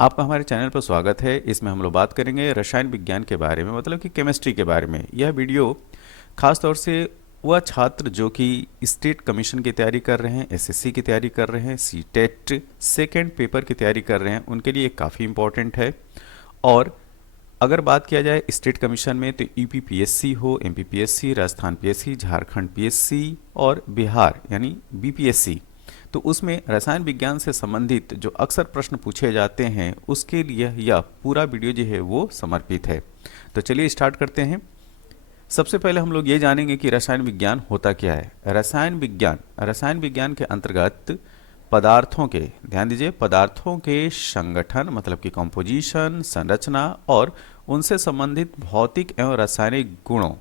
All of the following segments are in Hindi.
आपका हमारे चैनल पर स्वागत है। इसमें हम लोग बात करेंगे रसायन विज्ञान के बारे में, मतलब कि केमिस्ट्री के बारे में। यह वीडियो खास तौर से वह छात्र जो कि स्टेट कमीशन की तैयारी कर रहे हैं, एसएससी की तैयारी कर रहे हैं, सीटेट सेकेंड पेपर की तैयारी कर रहे हैं, उनके लिए काफ़ी इम्पोर्टेंट है। और अगर बात किया जाए स्टेट कमीशन में तो यूपीपीएससी हो, MPPSC, Rajasthan PSC, Jharkhand PSC और बिहार यानी बीपीएससी, तो उसमें रसायन विज्ञान से संबंधित जो अक्सर प्रश्न पूछे जाते हैं उसके लिए यह पूरा वीडियो जो है वो समर्पित है। तो चलिए स्टार्ट करते हैं। सबसे पहले हम लोग ये जानेंगे कि रसायन विज्ञान होता क्या है। रसायन विज्ञान के अंतर्गत पदार्थों के, ध्यान दीजिए, पदार्थों के संगठन मतलब कि कंपोजिशन, संरचना और उनसे संबंधित भौतिक एवं रासायनिक गुणों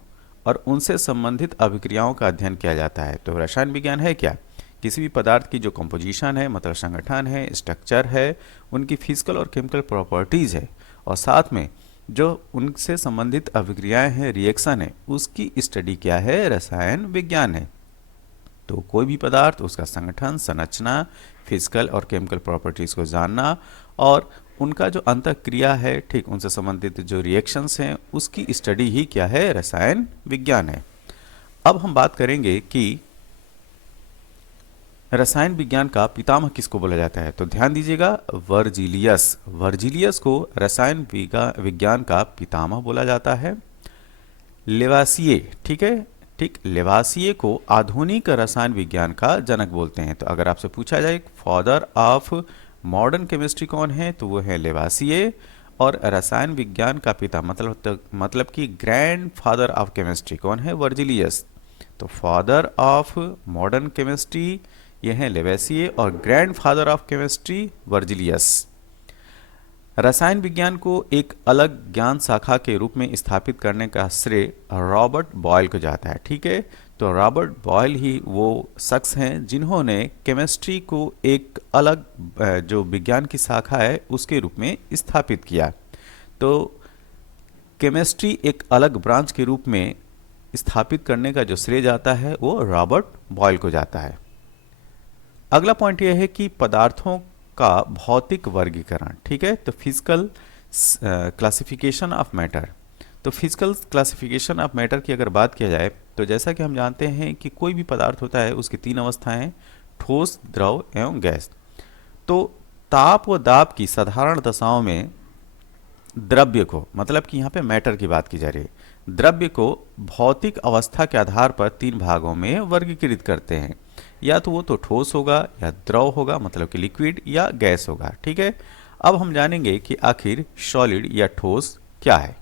और उनसे संबंधित अभिक्रियाओं का अध्ययन किया जाता है। तो रसायन विज्ञान है क्या? किसी भी पदार्थ की जो कंपोजिशन है मतलब संगठन है, स्ट्रक्चर है, उनकी फिजिकल और केमिकल प्रॉपर्टीज़ है और साथ में जो उनसे संबंधित अभिक्रियाएं हैं, रिएक्शन है, उसकी स्टडी क्या है? रसायन विज्ञान है। तो कोई भी पदार्थ, उसका संगठन, संरचना, फिजिकल और केमिकल प्रॉपर्टीज़ को जानना और उनका जो अंतःक्रिया है, ठीक, उनसे संबंधित जो रिएक्शंस हैं उसकी स्टडी ही क्या है? रसायन विज्ञान है। अब हम बात करेंगे कि रसायन विज्ञान का पितामह किसको बोला जाता है। तो ध्यान दीजिएगा, वर्जिलियस को रसायन विज्ञान का पितामह बोला जाता है। लेवासिए, ठीक है, ठीक, लेवासिए को आधुनिक रसायन विज्ञान का जनक बोलते हैं। तो अगर आपसे पूछा जाए फादर ऑफ मॉडर्न केमिस्ट्री कौन है, तो वो है लेवासिए। और रसायन विज्ञान का पिता मतलब कि ग्रैंड फादर ऑफ केमिस्ट्री कौन है? वर्जिलियस। तो फादर ऑफ मॉडर्न केमिस्ट्री ये हैं लेवेसिए और grand father of chemistry Virgilius. रसायन विज्ञान को एक अलग ज्ञान शाखा के रूप में स्थापित करने का श्रेय रॉबर्ट बॉयल को जाता है। ठीक है, तो रॉबर्ट बॉयल ही वो शख्स हैं जिन्होंने केमिस्ट्री को एक अलग जो विज्ञान की शाखा है उसके रूप में स्थापित किया। तो केमिस्ट्री एक अलग ब्रांच के रूप में स्थापित करने का जो श्रेय जाता है वो रॉबर्ट बॉयल को जाता है। अगला पॉइंट यह है कि पदार्थों का भौतिक वर्गीकरण, ठीक है, तो फिजिकल क्लासिफिकेशन ऑफ मैटर। तो फिजिकल क्लासिफिकेशन ऑफ मैटर की अगर बात किया जाए तो जैसा कि हम जानते हैं कि कोई भी पदार्थ होता है उसकी तीन अवस्थाएं, ठोस, द्रव एवं गैस। तो ताप व दाब की साधारण दशाओं में द्रव्य को, मतलब कि यहाँ पे मैटर की बात की जा रही है, द्रव्य को भौतिक अवस्था के आधार पर तीन भागों में वर्गीकृत करते हैं। या तो वो तो ठोस होगा या द्रव होगा मतलब कि लिक्विड, या गैस होगा। ठीक है, अब हम जानेंगे कि आखिर सॉलिड या ठोस क्या है।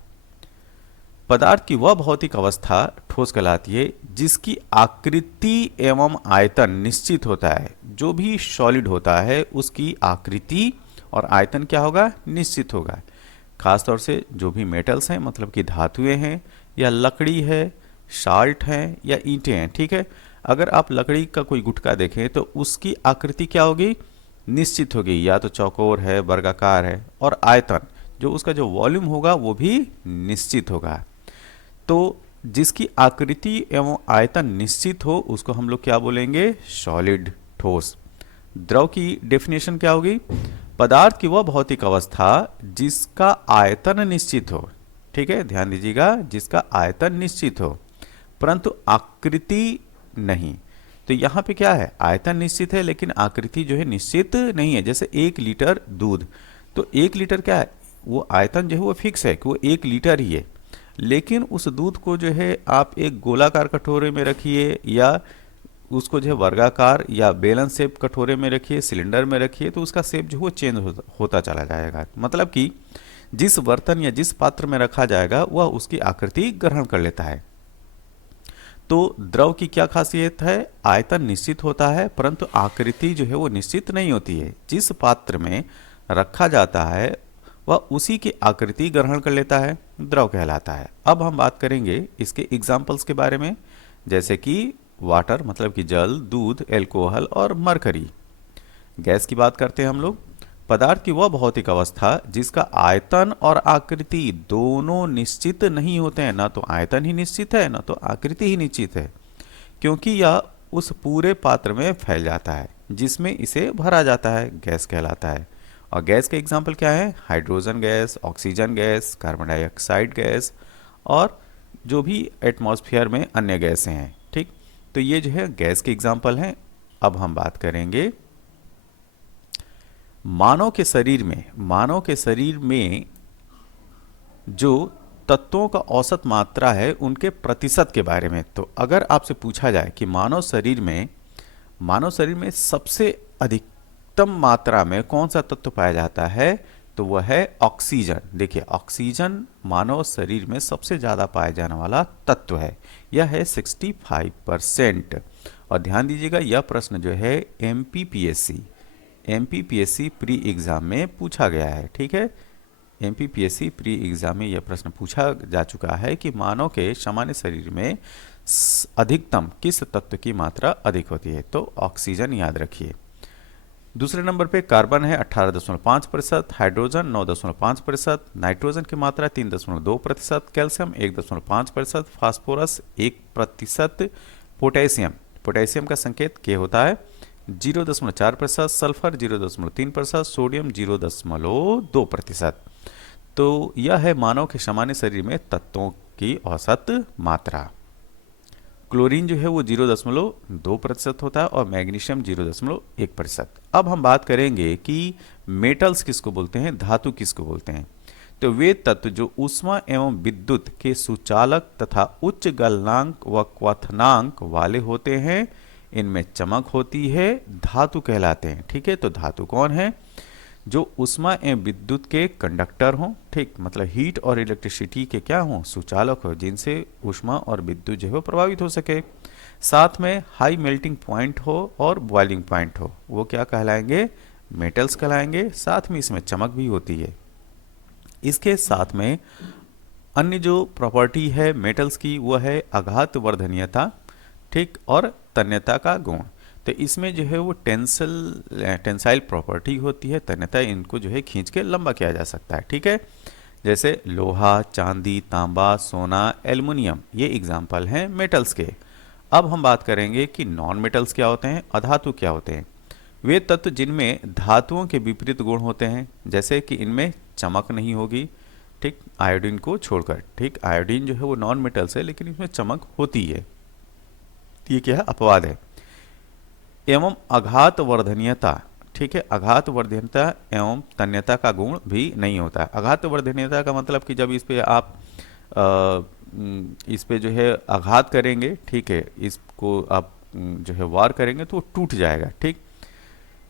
पदार्थ की वह भौतिक अवस्था ठोस कहलाती है जिसकी आकृति एवं आयतन निश्चित होता है। जो भी सॉलिड होता है उसकी आकृति और आयतन क्या होगा? निश्चित होगा। खासतौर से जो भी मेटल्स हैं मतलब कि धातुएं हैं या लकड़ी है, साल्ट हैं या ईंटें हैं, ठीक है, अगर आप लकड़ी का कोई गुटका देखें तो उसकी आकृति क्या होगी? निश्चित होगी, या तो चौकोर है, वर्गाकार है, और आयतन जो उसका जो वॉल्यूम होगा वो भी निश्चित होगा। तो जिसकी आकृति एवं आयतन निश्चित हो उसको हम लोग क्या बोलेंगे? सॉलिड, ठोस। द्रव की डेफिनेशन क्या होगी? पदार्थ की वह भौतिक अवस्था जिसका आयतन निश्चित हो, ठीक है, ध्यान दीजिएगा, जिसका आयतन निश्चित हो परंतु आकृति नहीं। तो यहाँ पे क्या है? आयतन निश्चित है लेकिन आकृति जो है निश्चित नहीं है। जैसे 1 लीटर दूध, तो 1 लीटर क्या है? वो आयतन जो है वो फिक्स है कि वो 1 लीटर ही है, लेकिन उस दूध को जो है आप एक गोलाकार कटोरे में रखिए या उसको जो है वर्गाकार या बेलन शेप कटोरे में रखिए, सिलेंडर में रखिए, तो उसका शेप जो है वो चेंज होता चला जाएगा। मतलब कि जिस बर्तन या जिस पात्र में रखा जाएगा वह उसकी आकृति ग्रहण कर लेता है। तो द्रव की क्या खासियत है? आयतन निश्चित होता है परंतु आकृति जो है वो निश्चित नहीं होती है। जिस पात्र में रखा जाता है वह उसी की आकृति ग्रहण कर लेता है, द्रव कहलाता है। अब हम बात करेंगे इसके एग्जाम्पल्स के बारे में, जैसे कि वाटर मतलब कि जल, दूध, एल्कोहल और मरकरी। गैस की बात करते हैं हम लोग। पदार्थ की वह भौतिक अवस्था जिसका आयतन और आकृति दोनों निश्चित नहीं होते हैं, ना तो आयतन ही निश्चित है ना तो आकृति ही निश्चित है, क्योंकि यह उस पूरे पात्र में फैल जाता है जिसमें इसे भरा जाता है, गैस कहलाता है। और गैस का एग्जाम्पल क्या है? Hydrogen gas, oxygen gas, carbon dioxide gas और जो भी एटमॉस्फेयर में अन्य गैसें हैं। ठीक, तो ये जो है गैस के एग्जाम्पल हैं। अब हम बात करेंगे मानव के शरीर में जो तत्वों का औसत मात्रा है उनके प्रतिशत के बारे में। तो अगर आपसे पूछा जाए कि मानव शरीर में सबसे अधिकतम मात्रा में कौन सा तत्व पाया जाता है, तो वह है ऑक्सीजन। देखिए, ऑक्सीजन मानव शरीर में सबसे ज़्यादा पाया जाने वाला तत्व है, यह है 65%। और ध्यान दीजिएगा, यह प्रश्न जो है एमपीपीएससी प्री एग्ज़ाम में पूछा गया है। ठीक है, एमपीपीएससी प्री एग्जाम में यह प्रश्न पूछा जा चुका है कि मानव के सामान्य शरीर में अधिकतम किस तत्व की मात्रा अधिक होती है, तो ऑक्सीजन याद रखिए। दूसरे नंबर पे कार्बन है 18.5%, हाइड्रोजन 9.5%, नाइट्रोजन की मात्रा 3.2%, कैल्शियम 1.5%, फास्फोरस 1%, पोटेशियम का संकेत के होता है 0.4%, सल्फर 0.3%, सोडियम 0.2%। तो यह है मानव के सामान्य शरीर में तत्वों की औसत मात्रा। क्लोरीन जो है वो 0.2% होता है और मैग्नीशियम 0.1%। अब हम बात करेंगे कि मेटल्स किसको बोलते हैं, धातु किसको बोलते हैं। तो वे तत्व जो ऊष्मा एवं विद्युत के सुचालक तथा उच्च गलनांक व क्वथनांक वाले होते हैं, इनमें चमक होती है, धातु कहलाते हैं। ठीक है, तो धातु कौन है? जो ऊष्मा एवं विद्युत के कंडक्टर हों, ठीक, मतलब हीट और इलेक्ट्रिसिटी के क्या हों, सुचालक हो, जिनसे ऊष्मा और विद्युत जो है प्रभावित हो सके। साथ में हाई मेल्टिंग पॉइंट हो और बॉइलिंग पॉइंट हो, वो क्या कहलाएंगे? मेटल्स कहलाएंगे। साथ में इसमें चमक भी होती है। इसके साथ में अन्य जो प्रॉपर्टी है मेटल्स की, वो है आघात वर्धनीयता, ठीक, और तन्यता का गुण। तो इसमें जो है वो टेंसाइल प्रॉपर्टी होती है, तन्यता, इनको जो है खींच के लंबा किया जा सकता है। ठीक है, जैसे लोहा, चांदी, तांबा, सोना, एल्युमिनियम, ये एग्जाम्पल हैं मेटल्स के। अब हम बात करेंगे कि नॉन मेटल्स क्या होते हैं, अधातु क्या होते हैं। वे तत्व जिनमें धातुओं के विपरीत गुण होते हैं, जैसे कि इनमें चमक नहीं होगी, ठीक, आयोडीन को छोड़कर। ठीक, आयोडीन जो है वो नॉन मेटल्स है लेकिन इसमें चमक होती है, ये क्या है? अपवाद है। एवं आघात वर्धनीयता, ठीक है, आघात वर्धनीयता एवं तन्यता का गुण भी नहीं होता है। आघात वर्धनीयता का मतलब कि जब इस पे आप इस पे जो है आघात करेंगे, ठीक है, इसको आप जो है वार करेंगे तो वो टूट जाएगा। ठीक,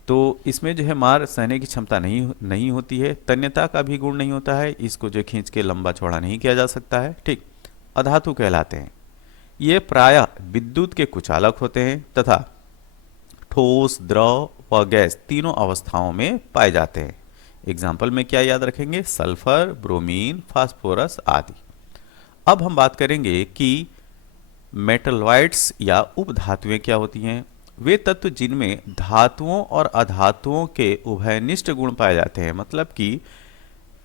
तो इसमें जो है मार सहने की क्षमता नहीं होती है। तन्यता का भी गुण नहीं होता है, इसको जो खींच के लंबा चौड़ा नहीं किया जा सकता है। ठीक, अधातु कहलाते हैं। ये प्रायः विद्युत के कुचालक होते हैं तथा ठोस, द्रव व गैस तीनों अवस्थाओं में पाए जाते हैं। एग्जाम्पल में क्या याद रखेंगे? सल्फर, ब्रोमीन, फास्फोरस आदि। अब हम बात करेंगे कि मेटलॉइड्स या उपधातुएं क्या होती हैं। वे तत्व जिनमें धातुओं और अधातुओं के उभयनिष्ठ गुण पाए जाते हैं, मतलब कि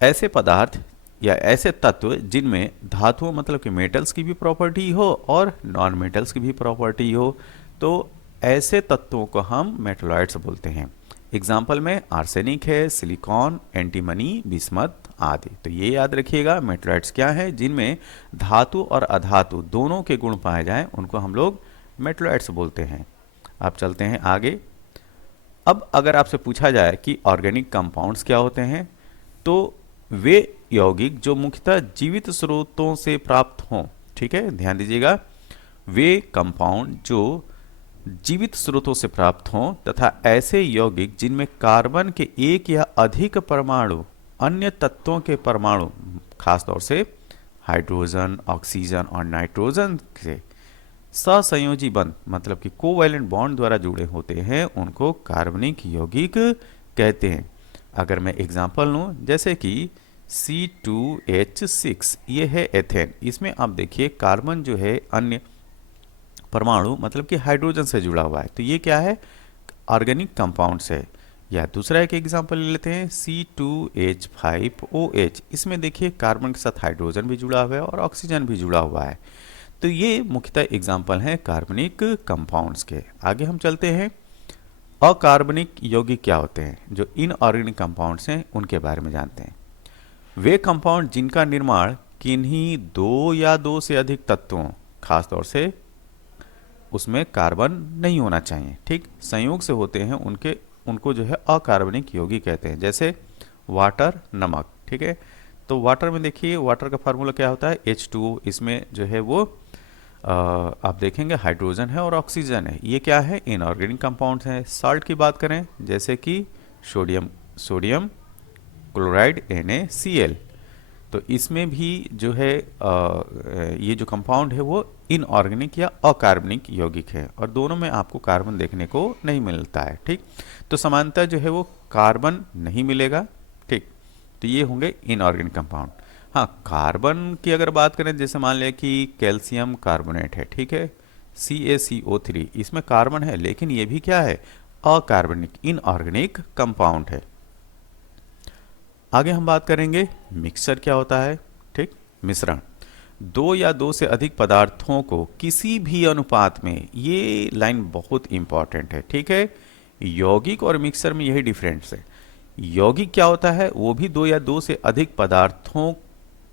ऐसे पदार्थ या ऐसे तत्व जिनमें धातुओं मतलब कि मेटल्स की भी प्रॉपर्टी हो और नॉन मेटल्स की भी प्रॉपर्टी हो, तो ऐसे तत्वों को हम मेटलॉइड्स बोलते हैं। एग्जाम्पल में आर्सेनिक है, सिलिकॉन, एंटीमनी, बिस्मथ आदि। तो ये याद रखिएगा, मेटलॉइड्स क्या है? जिनमें धातु और अधातु दोनों के गुण पाए जाएं, उनको हम लोग मेटलॉइड्स बोलते हैं। आप चलते हैं आगे। अब अगर आपसे पूछा जाए कि ऑर्गेनिक कंपाउंड्स क्या होते हैं, तो वे यौगिक जो मुख्यतः जीवित स्रोतों से प्राप्त हों, ठीक है, ध्यान दीजिएगा, वे कंपाउंड जो जीवित स्रोतों से प्राप्त हों तथा ऐसे यौगिक जिनमें कार्बन के एक या अधिक परमाणु अन्य तत्वों के परमाणु, खासतौर से हाइड्रोजन, ऑक्सीजन और नाइट्रोजन से सहसंयोजी बंध मतलब कि कोवैलेंट बॉन्ड द्वारा जुड़े होते हैं, उनको कार्बनिक यौगिक कहते हैं। अगर मैं एग्जांपल लूँ, जैसे कि C2H6, ये है एथेन। इसमें आप देखिए कार्बन जो है अन्य परमाणु मतलब कि हाइड्रोजन से जुड़ा हुआ है, तो ये क्या है? ऑर्गेनिक कंपाउंड्स है। या दूसरा एक एग्जांपल ले लेते हैं, C2H5OH। इसमें देखिए कार्बन के साथ हाइड्रोजन भी जुड़ा हुआ है और ऑक्सीजन भी जुड़ा हुआ है। तो ये मुख्यतः एग्जाम्पल हैं कार्बनिक कंपाउंड्स के। आगे हम चलते हैं। अकार्बनिक यौगिक क्या होते हैं? जो इनऑर्गेनिक कंपाउंड्स हैं उनके बारे में जानते हैं। वे कंपाउंड जिनका निर्माण किन्हीं दो या दो से अधिक तत्वों, खासतौर से उसमें कार्बन नहीं होना चाहिए, ठीक, संयोग से होते हैं, उनको जो है अकार्बनिक यौगिक कहते हैं। जैसे वाटर, नमक, ठीक है। तो वाटर में देखिए, वाटर का फार्मूला क्या होता है? H2O। इसमें जो है वो आप देखेंगे हाइड्रोजन है और ऑक्सीजन है। ये क्या है? इनऑर्गेनिक कंपाउंड्स हैं। साल्ट की बात करें, जैसे कि सोडियम क्लोराइड NaCl, तो इसमें भी जो है ये जो कंपाउंड है वो इनऑर्गेनिक या अकार्बनिक यौगिक है, और दोनों में आपको कार्बन देखने को नहीं मिलता है, ठीक। तो समानता जो है वो कार्बन नहीं मिलेगा, ठीक। तो ये होंगे इनऑर्गेनिक कंपाउंड। हाँ, कार्बन की अगर बात करें, जैसे मान लें कि कैल्शियम कार्बोनेट है, ठीक है, CaCO3, इसमें कार्बन है, लेकिन ये भी क्या है? अकार्बनिक, इनऑर्गेनिक कंपाउंड है। आगे हम बात करेंगे मिक्सचर क्या होता है, ठीक, मिश्रण। दो या दो से अधिक पदार्थों को किसी भी अनुपात में, ये लाइन बहुत इंपॉर्टेंट है, ठीक है। यौगिक और मिक्सचर में यही डिफरेंस है। यौगिक क्या होता है? वो भी दो या दो से अधिक पदार्थों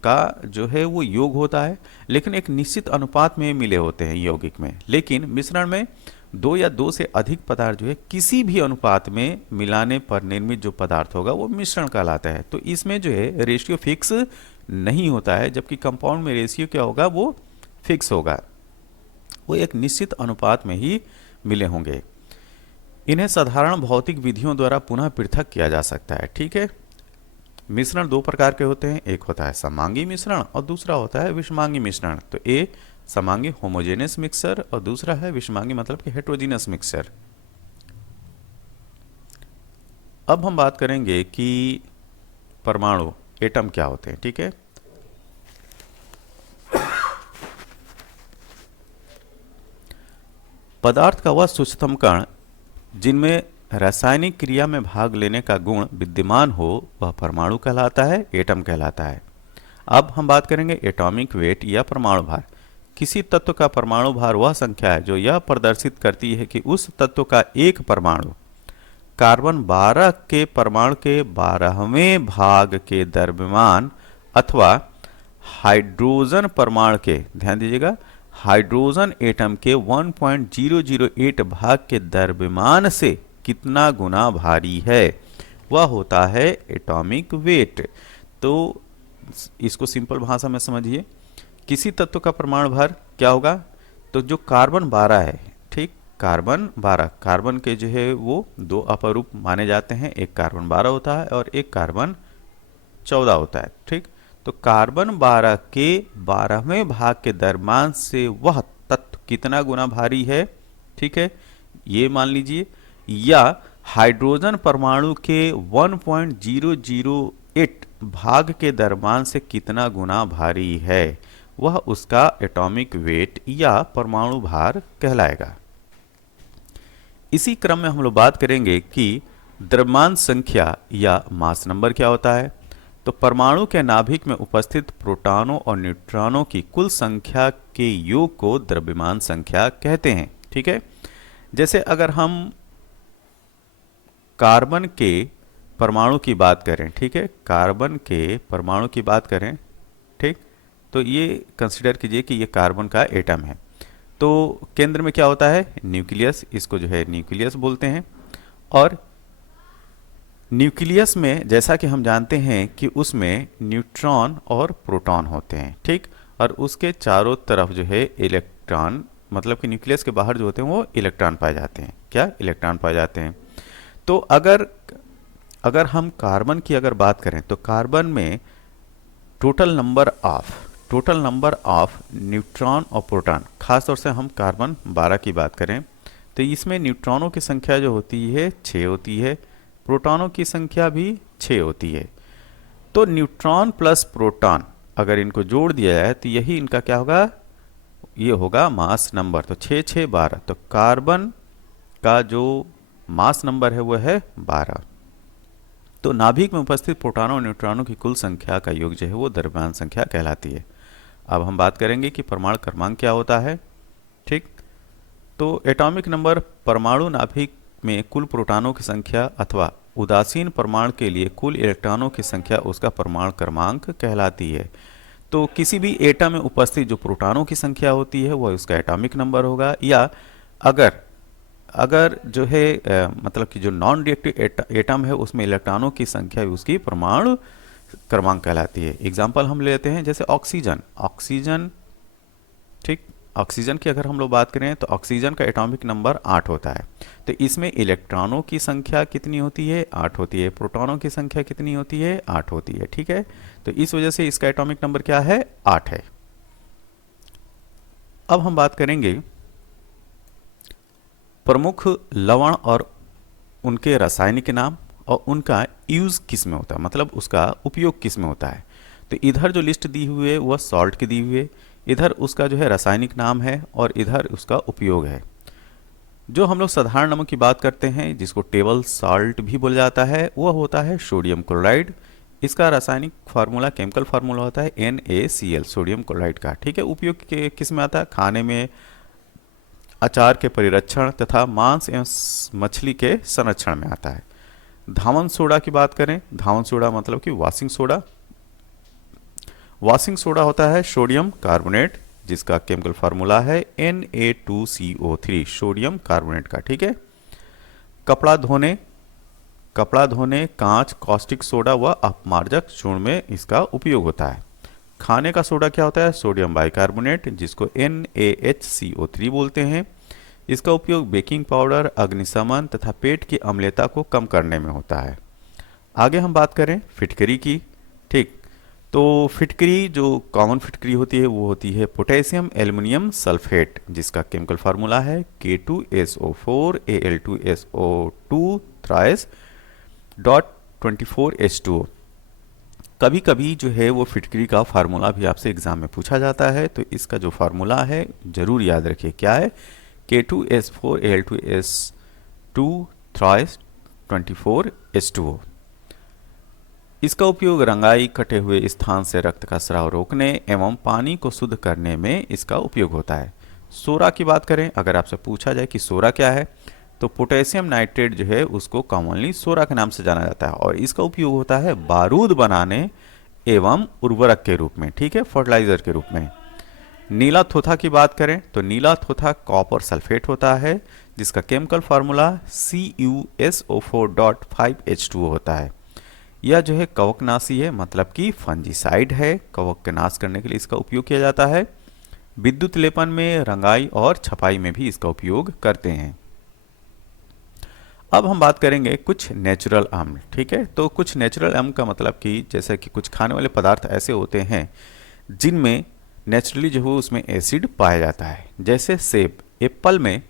का जो है वो योग होता है, लेकिन एक निश्चित अनुपात में मिले होते हैं यौगिक में। लेकिन मिश्रण में दो या दो से अधिक पदार्थ जो है किसी भी अनुपात में मिलाने पर निर्मित जो पदार्थ होगा वो मिश्रण कहलाता है। तो इसमें जो है रेशियो फिक्स नहीं होता है, जबकि कंपाउंड में रेशियो क्या होगा? वो फिक्स होगा, वो एक निश्चित अनुपात में ही मिले होंगे। इन्हें साधारण भौतिक विधियों द्वारा पुनः पृथक किया जा सकता है, ठीक है। मिश्रण दो प्रकार के होते हैं, एक होता है समांगी मिश्रण और दूसरा होता है विषमांगी मिश्रण। तो ए समांगी होमोजेनियस मिक्सचर और दूसरा है विषमांगी मतलब कि हेट्रोजीनियस मिक्सचर। अब हम बात करेंगे कि परमाणु, एटम क्या होते हैं, ठीक है। पदार्थ का वह सूक्ष्मतम कण जिनमें रासायनिक क्रिया में भाग लेने का गुण विद्यमान हो वह परमाणु कहलाता है, एटम कहलाता है। अब हम बात करेंगे एटॉमिक वेट या परमाणु भार। किसी तत्व का परमाणु भार वह संख्या है जो यह प्रदर्शित करती है कि उस तत्व का एक परमाणु कार्बन 12 के परमाणु के 12वें भाग के द्रव्यमान अथवा हाइड्रोजन परमाणु के, ध्यान दीजिएगा, हाइड्रोजन एटम के 1.008 भाग के द्रव्यमान से कितना गुना भारी है, वह होता है एटॉमिक वेट। तो इसको सिंपल भाषा में समझिए, किसी तत्व का परमाणु भार क्या होगा? तो जो कार्बन 12 है, ठीक, कार्बन 12, कार्बन के जो है वो दो अपरूप माने जाते हैं, एक कार्बन 12 होता है और एक कार्बन 14 होता है, ठीक। तो कार्बन 12 के 12वें भाग के द्रव्यमान से वह तत्व कितना गुना भारी है, ठीक है, ये मान लीजिए। या हाइड्रोजन परमाणु के 1.008 भाग के द्रव्यमान से कितना गुना भारी है, वह उसका एटॉमिक वेट या परमाणु भार कहलाएगा। इसी क्रम में हम लोग बात करेंगे कि द्रव्यमान संख्या या मास नंबर क्या होता है। तो परमाणु के नाभिक में उपस्थित प्रोटॉनों और न्यूट्रॉनों की कुल संख्या के योग को द्रव्यमान संख्या कहते हैं, ठीक है। जैसे अगर हम कार्बन के परमाणु की बात करें, ठीक है, कार्बन के परमाणु की बात करें, ठीक, तो ये कंसिडर कीजिए कि ये कार्बन का एटम है। तो केंद्र में क्या होता है? न्यूक्लियस, इसको जो है न्यूक्लियस बोलते हैं। और न्यूक्लियस में जैसा कि हम जानते हैं कि उसमें न्यूट्रॉन और प्रोटॉन होते हैं, ठीक, और उसके चारों तरफ जो है इलेक्ट्रॉन, मतलब कि न्यूक्लियस के बाहर जो होते हैं वो इलेक्ट्रॉन पाए जाते हैं। क्या? इलेक्ट्रॉन पाए जाते हैं। तो अगर हम कार्बन की अगर बात करें तो कार्बन में टोटल नंबर ऑफ न्यूट्रॉन और प्रोटॉन, खासतौर से हम कार्बन 12 की बात करें तो इसमें न्यूट्रॉनों की संख्या जो होती है 6 होती है, प्रोटॉनों की संख्या भी 6 होती है। तो न्यूट्रॉन प्लस प्रोटॉन अगर इनको जोड़ दिया जाए तो यही इनका क्या होगा? ये होगा मास नंबर। तो 6 6 12, तो कार्बन का जो मास नंबर है वो है 12। तो नाभिक में उपस्थित प्रोटॉनों और न्यूट्रॉनों की कुल संख्या का योग जो है वो द्रव्यमान संख्या कहलाती है। अब हम बात करेंगे कि परमाणु क्रमांक क्या होता है, ठीक। तो एटॉमिक नंबर परमाणु नाभिक में कुल प्रोटॉनों की संख्या अथवा उदासीन परमाणु के लिए कुल इलेक्ट्रॉनों की संख्या उसका परमाणु क्रमांक कहलाती है। तो किसी भी एटम में उपस्थित जो प्रोटॉनों की संख्या होती है वह उसका एटॉमिक नंबर होगा, या अगर अगर जो है मतलब कि जो नॉन रिएक्टिव एटम है उसमें इलेक्ट्रॉनों की संख्या भी उसकी परमाणु क्रमांक कहलाती है। एग्जाम्पल हम लेते हैं जैसे ऑक्सीजन। ऑक्सीजन, ठीक, ऑक्सीजन की अगर हम लोग बात करें तो ऑक्सीजन का एटॉमिक नंबर 8 होता है। तो इसमें इलेक्ट्रॉनों की संख्या कितनी होती है? 8 होती है। प्रोटॉनों की संख्या कितनी होती है? 8 होती है। ठीक है, तो इस वजह से इसका एटॉमिक नंबर क्या है? 8 है। अब हम बात करेंगे प्रमुख लवण और उनके रासायनिक नाम और उनका यूज़ किस में होता है, मतलब उसका उपयोग किस में होता है। तो इधर जो लिस्ट दी हुई है वह सॉल्ट की दी हुई है, इधर उसका जो है रासायनिक नाम है और इधर उसका उपयोग है। जो हम लोग साधारण नमक की बात करते हैं जिसको टेबल सॉल्ट भी बोला जाता है वह होता है सोडियम क्लोराइड। इसका रासायनिक फार्मूला, केमिकल फार्मूला होता है NaCl, सोडियम क्लोराइड का। ठीक है, उपयोग किस में आता है? खाने में, अचार के परिरक्षण तथा मांस एवं मछली के संरक्षण में आता है। धावन सोडा की बात करें, धावन सोडा मतलब कि वॉशिंग सोडा। वॉशिंग सोडा होता है सोडियम कार्बोनेट जिसका केमिकल फार्मूला है Na2CO3, सोडियम कार्बोनेट का। ठीक है, कपड़ा धोने कांच, कॉस्टिक सोडा व अपमार्जक चूर्ण में इसका उपयोग होता है। खाने का सोडा क्या होता है? सोडियम बाइकार्बोनेट जिसको NaHCO3 बोलते हैं। इसका उपयोग बेकिंग पाउडर, अग्निशमन तथा पेट की अम्लता को कम करने में होता है। आगे हम बात करें फिटकरी की। ठीक, तो फिटकरी जो कॉमन फिटकरी होती है वो होती है पोटेशियम एल्युमिनियम सल्फेट जिसका केमिकल फार्मूला है K2SO4 Al2SO2 thrice dot 24H2O। कभी कभी जो है वो फिटकरी का फार्मूला भी आपसे एग्जाम में पूछा जाता है, तो इसका जो फार्मूला है जरूर याद रखिए। क्या है? K2S4 Al2S2 thrice 24H2O। इसका उपयोग रंगाई, कटे हुए स्थान से रक्त का स्राव रोकने एवं पानी को शुद्ध करने में इसका उपयोग होता है। सोरा की बात करें, अगर आपसे पूछा जाए कि सोरा क्या है, तो पोटेशियम नाइट्रेट जो है उसको कॉमनली सोरा के नाम से जाना जाता है और इसका उपयोग होता है बारूद बनाने एवं उर्वरक के रूप में। ठीक है, फर्टिलाइजर के रूप में। नीला थोथा की बात करें तो नीला थोथा कॉपर सल्फेट होता है जिसका केमिकल फार्मूला CuSO4.5H2O होता है। यह जो है कवकनाशी है, मतलब कि फंजीसाइड है। कवक के नाश करने के लिए इसका उपयोग किया जाता है। विद्युत लेपन में, रंगाई और छपाई में भी इसका उपयोग करते हैं। अब हम बात करेंगे कुछ नेचुरल अम्ल। ठीक है, तो कुछ नेचुरल अम्ल का मतलब कि जैसे कि कुछ खाने वाले पदार्थ ऐसे होते हैं जिनमें नेचुरली जो है उसमें एसिड पाया जाता है। जैसे सेब, एप्पल में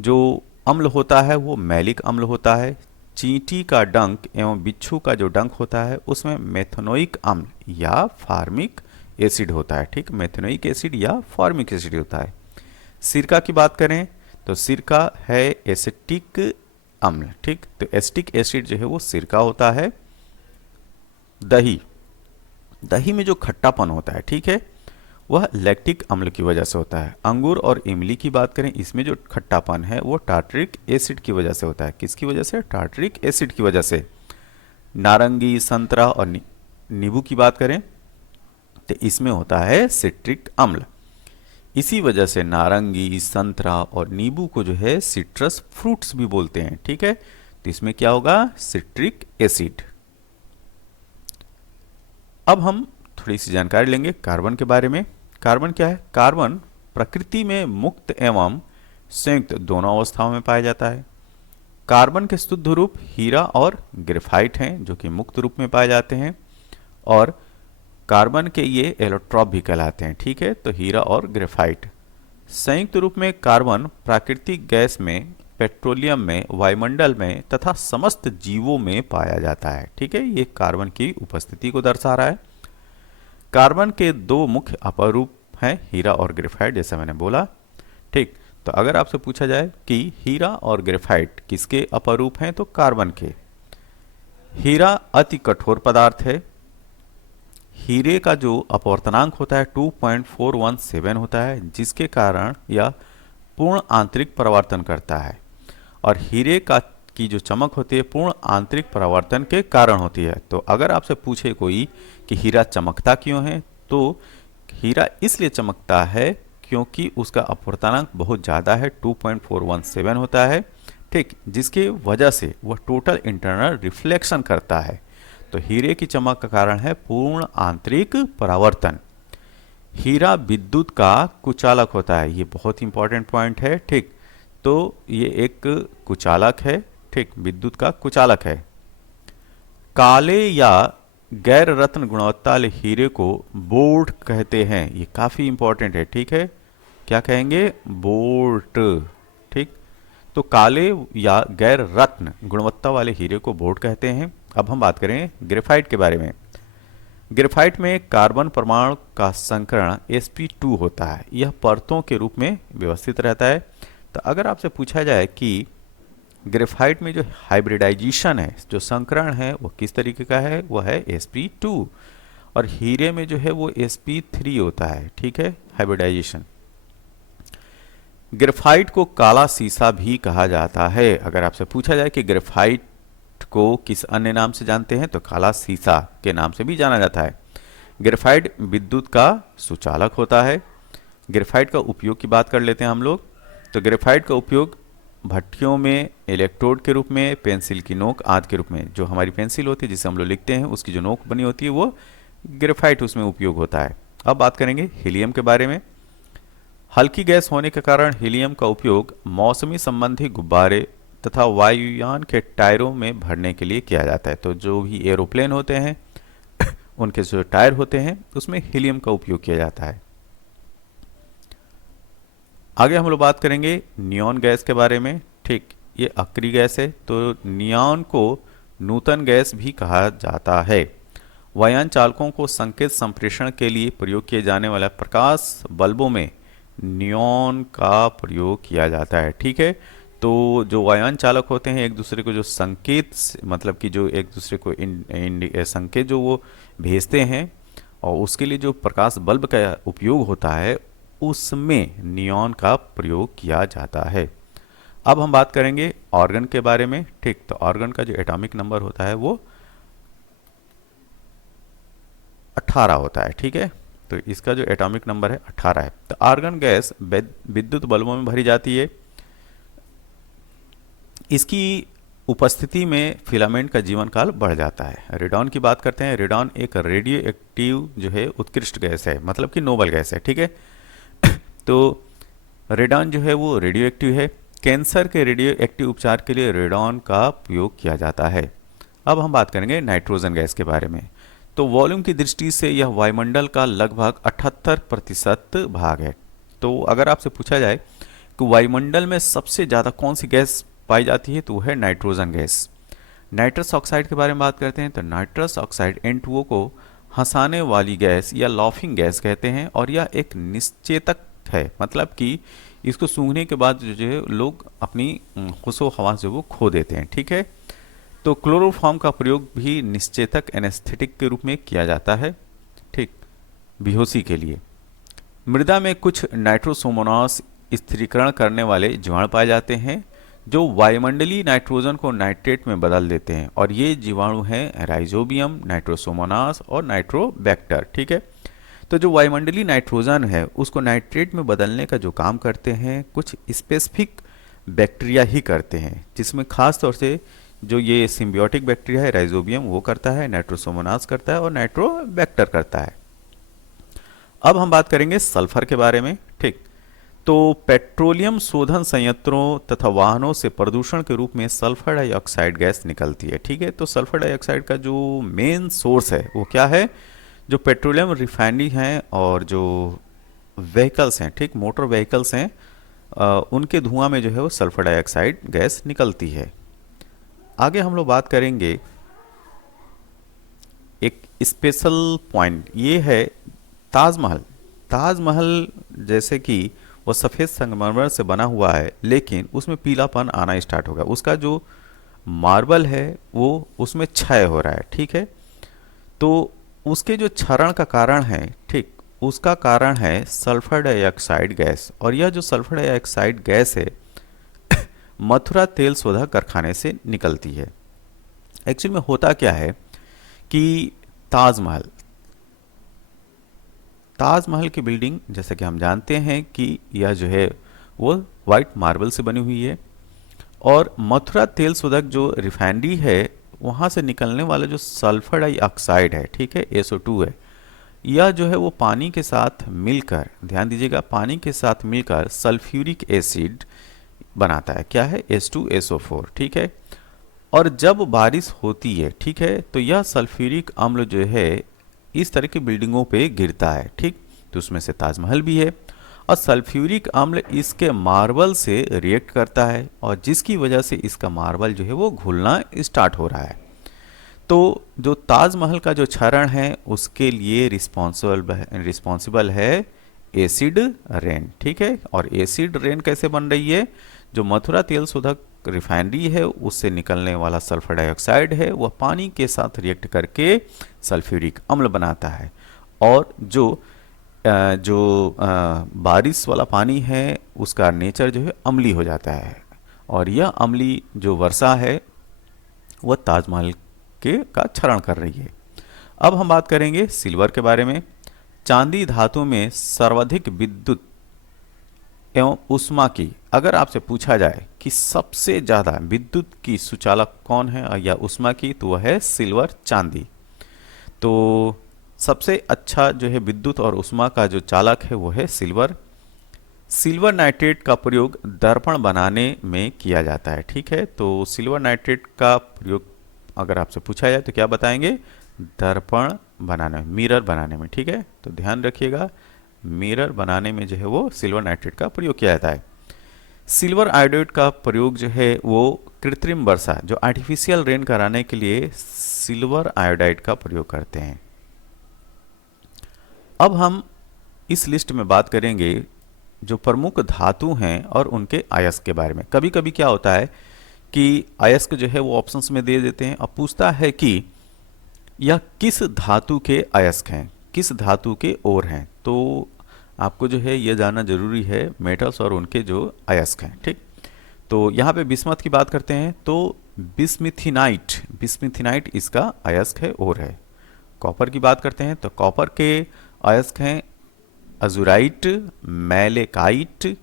जो अम्ल होता है वो मैलिक अम्ल होता है। चींटी का डंक एवं बिच्छू का जो डंक होता है उसमें मेथनोइक अम्ल या फार्मिक एसिड होता है। ठीक, मेथनोइक एसिड या फार्मिक एसिड होता है। सिरका की बात करें तो सिरका है एसिटिक अम्ल। ठीक, तो एसिटिक एसिड जो है वो सिरका होता है। दही में जो खट्टापन होता है, ठीक है, वह लैक्टिक अम्ल की वजह से होता है। अंगूर और इमली की बात करें, इसमें जो खट्टापन है वो टार्टरिक एसिड की वजह से होता है। किसकी वजह से? टार्टरिक एसिड की वजह से। नारंगी, संतरा और नींबू की बात करें तो इसमें होता है सिट्रिक अम्ल। इसी वजह से नारंगी, संतरा और नींबू को जो है सिट्रस फ्रूट्स भी बोलते हैं। ठीक है, तो इसमें क्या होगा? Citric acid. अब हम थोड़ी सी जानकारी लेंगे कार्बन के बारे में। कार्बन क्या है? कार्बन प्रकृति में मुक्त एवं संयुक्त दोनों अवस्थाओं में पाया जाता है। कार्बन के शुद्ध रूप हीरा और ग्रेफाइट हैं जो कि मुक्त रूप में पाए जाते हैं, और कार्बन के ये एलोट्रॉप भी कहलाते हैं। ठीक है, तो हीरा और ग्रेफाइट। संयुक्त रूप में कार्बन प्राकृतिक गैस में, पेट्रोलियम में, वायुमंडल में तथा समस्त जीवों में पाया जाता है। ठीक है, ये कार्बन की उपस्थिति को दर्शा रहा है। कार्बन के दो मुख्य अपरूप हैं, हीरा और ग्रेफाइट, जैसा मैंने बोला। ठीक, तो अगर आपसे पूछा जाए कि हीरा और ग्रेफाइट किसके अपरूप हैं, तो कार्बन के। हीरा अति कठोर पदार्थ है। हीरे का जो अपवर्तनांक होता है 2.417 होता है, जिसके कारण यह पूर्ण आंतरिक परावर्तन करता है और हीरे का की जो चमक होती है पूर्ण आंतरिक परावर्तन के कारण होती है। तो अगर आपसे पूछे कोई कि हीरा चमकता क्यों है, तो हीरा इसलिए चमकता है क्योंकि उसका अपवर्तनांक बहुत ज़्यादा है, 2.417 होता है, ठीक, जिसकी वजह से वह टोटल इंटरनल रिफ्लेक्शन करता है। तो हीरे की चमक का कारण है पूर्ण आंतरिक परावर्तन। हीरा विद्युत का कुचालक होता है, ये बहुत इंपॉर्टेंट पॉइंट है, ठीक। तो ये एक कुचालक है, ठीक, विद्युत का कुचालक है। काले या गैर रत्न गुणवत्ता वाले हीरे को बोर्ड कहते हैं, ये काफी इंपॉर्टेंट है, ठीक है। क्या कहेंगे? बोर्ड, ठीक। तो काले या गैर रत्न गुणवत्ता वाले हीरे को बोर्ड कहते हैं। अब हम बात करें ग्रेफाइट के बारे में। ग्रेफाइट में कार्बन परमाणु का संकरण sp2 होता है, यह परतों के रूप में व्यवस्थित रहता है। तो अगर आपसे पूछा जाए कि ग्रेफाइट में जो हाइब्रिडाइजेशन है, जो संकरण है, वो किस तरीके का है, वो है sp2, और हीरे में जो है वो sp3 होता है, ठीक है, हाइब्रिडाइजेशन। ग्रेफाइट को काला सीसा भी कहा जाता है। अगर आपसे पूछा जाए कि ग्रेफाइट को किस अन्य नाम से जानते हैं, तो काला सीसा के नाम से भी जाना जाता है। ग्रेफाइट विद्युत का सुचालक होता है। ग्रेफाइट का उपयोग की बात कर लेते हैं हम लोग। तो ग्रेफाइट का उपयोग भट्टियों में इलेक्ट्रोड के रूप में, पेंसिल की नोक आदि के रूप में, जो हमारी पेंसिल होती है जिसे हम लोग लिखते हैं उसकी जो नोक बनी होती है वो ग्रेफाइट उसमें उपयोग होता है। अब बात करेंगे हीलियम के बारे में। हल्की गैस होने के कारण हीलियम का उपयोग मौसमी संबंधी गुब्बारे तथा वायुयान के टायरों में भरने के लिए किया जाता है। तो जो भी एरोप्लेन होते हैं उनके जो टायर होते हैं उसमें हीलियम का उपयोग किया जाता है। आगे हम लोग बात करेंगे नियॉन गैस के बारे में, ठीक। ये अक्रिय गैस है, तो नियॉन को नूतन गैस भी कहा जाता है। वायुयान चालकों को संकेत संप्रेषण के लिए प्रयोग किए जाने वाला प्रकाश बल्बों में नियॉन का प्रयोग किया जाता है, ठीक है। तो जो वायुयान चालक होते हैं एक दूसरे को जो संकेत, मतलब कि जो एक दूसरे को संकेत जो वो भेजते हैं, और उसके लिए जो प्रकाश बल्ब का उपयोग होता है उसमें नियॉन का प्रयोग किया जाता है। अब हम बात करेंगे ऑर्गन के बारे में, ठीक। तो ऑर्गन का जो एटॉमिक नंबर होता है वो 18 होता है, ठीक है। तो इसका जो एटॉमिक नंबर है 18 है। तो आर्गन गैस विद्युत बल्बों में भरी जाती है। इसकी उपस्थिति में फिलामेंट का जीवन काल बढ़ जाता है। रेडॉन की बात करते हैं। रेडॉन एक रेडियो एक्टिव जो है उत्कृष्ट गैस है, मतलब कि नोबल गैस है, ठीक है। तो रेडॉन जो है वो रेडियो एक्टिव है। कैंसर के रेडियो एक्टिव उपचार के लिए रेडॉन का उपयोग किया जाता है। अब हम बात करेंगे नाइट्रोजन गैस के बारे में। तो वॉल्यूम की दृष्टि से यह वायुमंडल का लगभग 78% भाग है। तो अगर आपसे पूछा जाए कि वायुमंडल में सबसे ज़्यादा कौन सी गैस पाई जाती है, तो वह है नाइट्रोजन गैस। नाइट्रस ऑक्साइड के बारे में बात करते हैं। तो नाइट्रस ऑक्साइड N2O को हंसाने वाली गैस या लॉफिंग गैस कहते हैं, और यह एक निश्चेतक है, मतलब कि इसको सूंघने के बाद जो है लोग अपनी होशो हवास जो वो खो देते हैं, ठीक है। तो क्लोरोफॉर्म का प्रयोग भी निश्चेतक एनेस्थेटिक के रूप में किया जाता है, ठीक, बेहोशी के लिए। मृदा में कुछ नाइट्रोसोमोनास स्थिरीकरण करने वाले जीवाणु पाए जाते हैं जो वायुमंडलीय नाइट्रोजन को नाइट्रेट में बदल देते हैं, और ये जीवाणु हैं राइजोबियम, नाइट्रोसोमोनास और नाइट्रोबैक्टर, ठीक है। तो जो वायुमंडलीय नाइट्रोजन है उसको नाइट्रेट में बदलने का जो काम करते हैं कुछ स्पेसिफिक बैक्टीरिया ही करते हैं, जिसमें खास तौर से जो ये सिम्बियोटिक बैक्टीरिया है राइजोबियम वो करता है, नाइट्रोसोमोनास करता है और नाइट्रोबैक्टर करता है। अब हम बात करेंगे सल्फर के बारे में, ठीक। तो पेट्रोलियम शोधन संयंत्रों तथा वाहनों से प्रदूषण के रूप में सल्फर डाइऑक्साइड गैस निकलती है, ठीक है। तो सल्फर डाइऑक्साइड का जो मेन सोर्स है वो क्या है, जो पेट्रोलियम रिफाइनरी हैं और जो व्हीकल्स हैं, ठीक, मोटर व्हीकल्स हैं, उनके धुआं में जो है वो सल्फर डाइऑक्साइड गैस निकलती है। आगे हम लोग बात करेंगे एक स्पेशल पॉइंट, ये है ताजमहल। ताजमहल जैसे कि वो सफ़ेद संगमरमर से बना हुआ है, लेकिन उसमें पीलापन आना स्टार्ट होगा। उसका जो मार्बल है वो उसमें क्षय हो रहा है, ठीक है। तो उसके जो क्षरण का कारण है, ठीक, उसका कारण है सल्फर डाइऑक्साइड गैस। और यह जो सल्फर डाइऑक्साइड गैस है मथुरा तेल शोधक कारखाने से निकलती है। एक्चुअली में होता क्या है कि ताजमहल ताजमहल की बिल्डिंग, जैसा कि हम जानते हैं कि यह जो है वो वाइट मार्बल से बनी हुई है, और मथुरा तेल शोधक जो रिफाइनरी है वहाँ से निकलने वाला जो सल्फर डाइऑक्साइड है, ठीक है, SO2 है, यह जो है वो पानी के साथ मिलकर, ध्यान दीजिएगा, पानी के साथ मिलकर सल्फ्यूरिक एसिड बनाता है। क्या है? H2SO4, ठीक है। और जब बारिश होती है, ठीक है, तो यह सल्फ्यूरिक अम्ल जो है इस तरह की बिल्डिंगों पे गिरता है, ठीक, तो उसमें से ताजमहल भी है। और सल्फ्यूरिक अम्ल इसके मार्बल से रिएक्ट करता है, और जिसकी वजह से इसका मार्बल जो है वो घुलना स्टार्ट हो रहा है। तो जो ताजमहल का जो क्षरण है उसके लिए रिस्पॉन्सिबल है एसिड रेन, ठीक है। और एसिड रेन कैसे बन रही है? जो मथुरा तेल शोधक रिफाइनरी है उससे निकलने वाला सल्फर डाइऑक्साइड है वह पानी के साथ रिएक्ट करके सल्फ्यूरिक अम्ल बनाता है, और जो बारिश वाला पानी है उसका नेचर जो है अम्ली हो जाता है, और यह अम्ली जो वर्षा है वह ताजमहल के का क्षरण कर रही है। अब हम बात करेंगे सिल्वर के बारे में। चांदी धातु में सर्वाधिक विद्युत एवं उष्मा की, अगर आपसे पूछा जाए कि सबसे ज़्यादा विद्युत की सुचालक कौन है या उष्मा की, तो वह है सिल्वर, चांदी। तो सबसे अच्छा जो है विद्युत और उष्मा का जो चालक है वो है सिल्वर। सिल्वर नाइट्रेट का प्रयोग दर्पण बनाने में किया जाता है, ठीक है। तो सिल्वर नाइट्रेट का प्रयोग अगर आपसे पूछा जाए तो क्या बताएंगे? दर्पण बनाने में, मिरर बनाने में, ठीक है। तो ध्यान रखिएगा, मिरर बनाने में जो है वो सिल्वर नाइट्रेट का प्रयोग किया जाता है। सिल्वर आयोडाइड का प्रयोग जो है वो कृत्रिम वर्षा, जो आर्टिफिशियल रेन कराने के लिए सिल्वर आयोडाइड का प्रयोग करते हैं। अब हम इस लिस्ट में बात करेंगे जो प्रमुख धातु हैं और उनके अयस्क के बारे में। कभी कभी क्या होता है कि अयस्क जो है वो ऑप्शंस में दे देते हैं और पूछता है कि यह किस धातु के अयस्क हैं, किस धातु के ओर हैं। तो आपको जो है ये जानना जरूरी है मेटल्स और उनके जो अयस्क हैं, ठीक। तो यहाँ पे बिस्मथ की बात करते हैं तो बिस्मिथिनाइट इसका अयस्क है, ओर है। कॉपर की बात करते हैं तो कॉपर के अयस्क हैं अजुराइट, मैलेकाइट,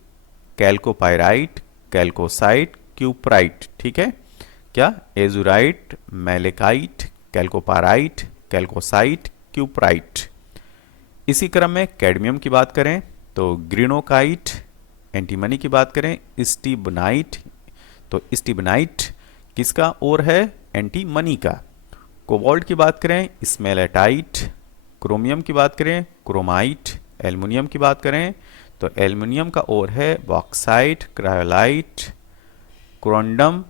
कैल्कोपाइराइट, कैल्कोसाइट, क्यूप्राइट, ठीक है। क्या? एजुराइट, मैलेकाइट, कैल्कोपाराइट, कैल्कोसाइट, क्यूप्राइट। इसी क्रम में कैडमियम की बात करें तो ग्रीनोकाइट, एंटीमनी की बात करें स्टीबनाइट, तो स्टीबनाइट किसका ओर है? एंटीमनी का। कोबाल्ट की बात करें स्मेलेटाइट, क्रोमियम की बात करें क्रोमाइट, एल्युमिनियम की बात करें तो एल्युमिनियम का ओर है बॉक्साइट, क्रायोलाइट, क्रोंडम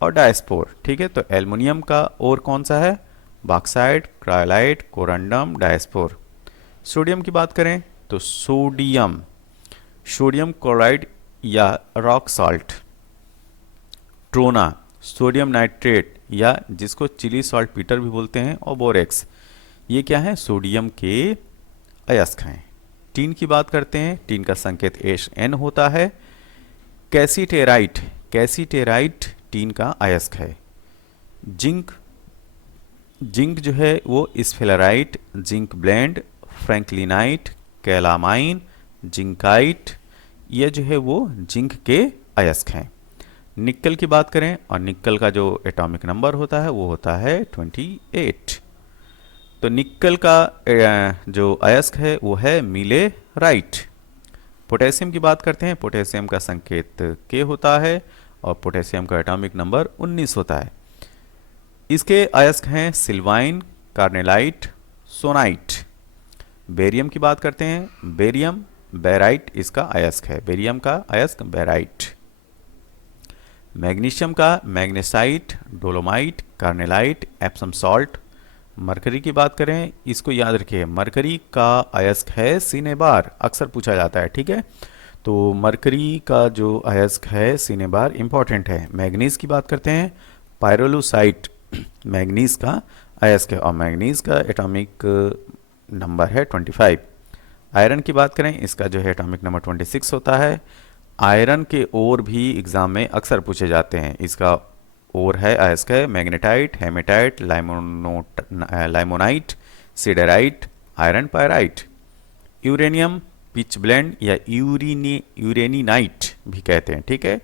और डायस्पोर, ठीक है। तो एल्युमिनियम का ओर कौन सा है? Bauxite, cryolite, corundum, diaspore. Sodium की बात करें तो सोडियम क्लोराइड या rock salt, trona, sodium nitrate या जिसको चिली सॉल्ट पीटर भी बोलते हैं, और बोरेक्स, ये क्या है? सोडियम के अयस्क हैं। टीन की बात करते हैं, टीन का संकेत Hn होता है। कैसीटेराइट टीन का अयस्क है। जिंक जो है वो स्फेलराइट, जिंक ब्लेंड, फ्रैंकलिनाइट, कैलामाइन, जिंकाइट, ये जो है वो जिंक के अयस्क हैं। निकल की बात करें और निकल का जो एटॉमिक नंबर होता है वो होता है 28। तो निकल का जो अयस्क है वो है मिलेराइट। पोटेशियम की बात करते हैं, पोटेशियम का संकेत K होता है और पोटेशियम का एटॉमिक नंबर 19 होता है। इसके अयस्क हैं सिल्वाइन, कार्नेलाइट, सोनाइट। बेरियम की बात करते हैं, बेरियम, बेराइट इसका अयस्क है, बेरियम का अयस्क बेराइट। मैग्नीशियम का magnesite, dolomite, carnallite, Epsom salt. Mercury की बात करें, इसको याद रखिए, मरकरी का अयस्क है सिनेबार, अक्सर पूछा जाता है, ठीक है। तो मरकरी का जो अयस्क है सिनेबार इंपॉर्टेंट है। मैग्नीज की बात करते हैं, पायरोलुसाइट मैग्नीज का अयस्क है और मैग्नीज का एटॉमिक नंबर है 25। आयरन की बात करें, इसका जो है एटॉमिक नंबर 26 होता है। आयरन के ओर भी एग्जाम में अक्सर पूछे जाते हैं। इसका ओर है अयस्क है magnetite, hematite, limonite, siderite, iron pyrite. Uranium pitchblende या यूरेनिनाइट भी कहते हैं, ठीक है।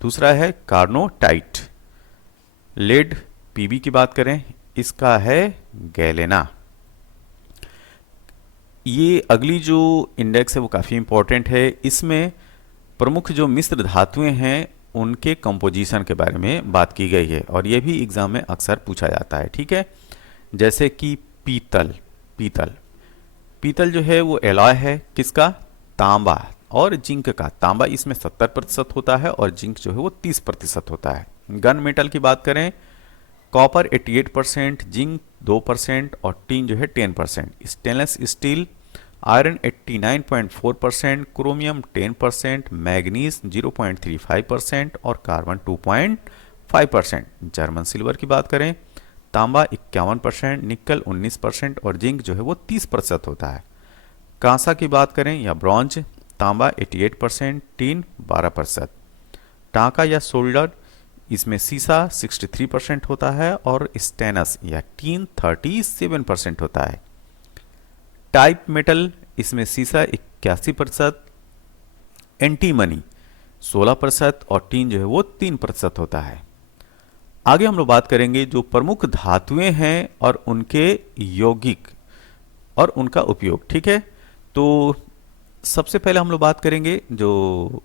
दूसरा है कार्नोटाइट। लेड पीबी की बात करें, इसका है गैलेना। ये अगली जो इंडेक्स है वो काफ़ी इंपॉर्टेंट है। इसमें प्रमुख जो मिश्र धातुएं हैं उनके कंपोजिशन के बारे में बात की गई है और ये भी एग्जाम में अक्सर पूछा जाता है, ठीक है। जैसे कि पीतल, पीतल पीतल जो है वो एलॉय है किसका, तांबा और जिंक का। तांबा इसमें 70% होता है और जिंक जो है वो 30% होता है। गन मेटल की बात करें, कॉपर 88%, जिंक 2% और टीन जो है 10%। Stainless steel iron 89.4%, chromium 10%, manganese 0.35% और कार्बन 2.5%। जर्मन सिल्वर की बात करें, तांबा 51%, निकल 19% और जिंक जो है वो 30% होता है। कांसा की बात करें या ब्रॉन्ज, तांबा 88%, टीन 12%। टांका या सोल्डर, इसमें सीसा 63% होता है और स्टेनस या टीन 37% होता है। टाइप मेटल, इसमें सीसा 81%, एंटीमनी 16% और टीन जो है वो 3% होता है। आगे हम लोग बात करेंगे जो प्रमुख धातुएं हैं और उनके यौगिक और उनका उपयोग, ठीक है। तो सबसे पहले हम लोग बात करेंगे जो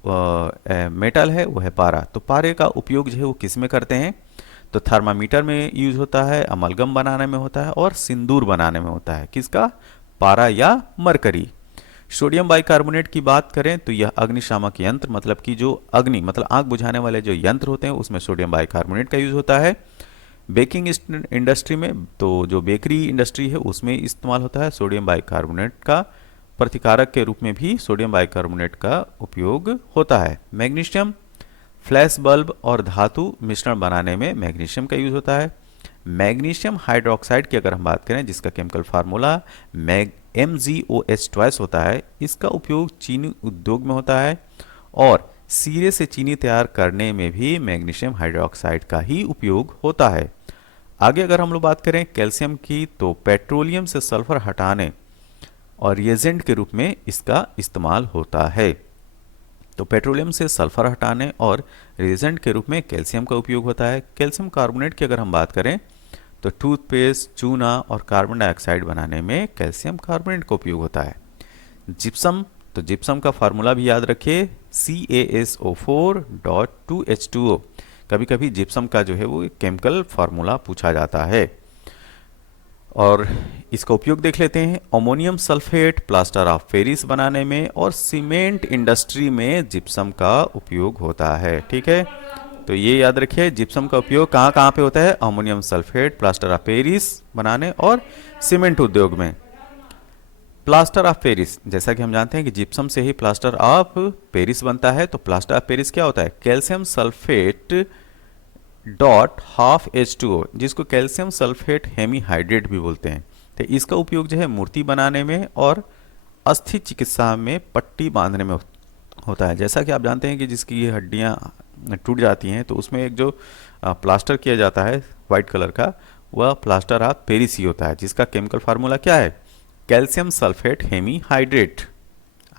मेटल है वो है पारा। तो पारे का उपयोग जो है वो किस में करते हैं, तो थर्मामीटर में यूज होता है, अमलगम बनाने में होता है और सिंदूर बनाने में होता है। किसका, पारा या मरकरी। सोडियम बाइकार्बोनेट की बात करें तो यह अग्निशामक यंत्र, मतलब कि जो अग्नि मतलब आग बुझाने वाले जो यंत्र होते हैं उसमें सोडियम बाइकार्बोनेट का यूज होता है। बेकिंग इंडस्ट्री में, तो जो बेकरी इंडस्ट्री है उसमें इस्तेमाल होता है सोडियम बाइकार्बोनेट का। प्रतिकारक के रूप में भी सोडियम बाइकार्बोनेट का उपयोग होता है। मैग्नीशियम, फ्लैश बल्ब और धातु मिश्रण बनाने में मैग्नीशियम का यूज होता है। मैग्नीशियम हाइड्रोक्साइड की अगर हम बात करें, जिसका केमिकल फार्मूला MgOH होता है, इसका उपयोग चीनी उद्योग में होता है और सीरे से चीनी तैयार करने में भी मैग्नीशियम हाइड्रोक्साइड का ही उपयोग होता है। आगे अगर हम लोग बात करें कैल्शियम की, तो पेट्रोलियम से सल्फर हटाने और रिएजेंट के रूप में इसका इस्तेमाल होता है। तो पेट्रोलियम से सल्फर हटाने और रिएजेंट के रूप में कैल्शियम का उपयोग होता है। कैल्शियम कार्बोनेट की अगर हम बात करें तो टूथपेस्ट, चूना और कार्बन डाइऑक्साइड बनाने में कैल्शियम कार्बोनेट का उपयोग होता है। जिप्सम, तो जिप्सम का फार्मूला भी याद रखिए, CaSO4.2H2O। कभी कभी जिप्सम का जो है वो केमिकल फार्मूला पूछा जाता है और इसका उपयोग देख लेते हैं। Ammonium sulphate plaster of Paris बनाने में और सीमेंट इंडस्ट्री में जिप्सम का उपयोग होता है, ठीक है। तो ये याद रखिए, जिप्सम का उपयोग कहाँ कहाँ पे होता है, ammonium sulphate plaster of Paris बनाने और सीमेंट उद्योग में। प्लास्टर ऑफ पेरिस, जैसा कि हम जानते हैं कि जिप्सम से ही प्लास्टर ऑफ पेरिस बनता है। तो प्लास्टर ऑफ पेरिस क्या होता है, calcium sulphate dot half H2O, जिसको कैल्शियम सल्फेट हेमीहाइड्रेट भी बोलते हैं। तो इसका उपयोग जो है मूर्ति बनाने में और अस्थि चिकित्सा में पट्टी बांधने में होता है। जैसा कि आप जानते हैं कि जिसकी ये हड्डियाँ टूट जाती हैं तो उसमें एक जो प्लास्टर किया जाता है वाइट कलर का, वह प्लास्टर ऑफ पेरिस ही होता है, जिसका केमिकल फार्मूला क्या है, कैल्शियम सल्फेट हेमीहाइड्रेट।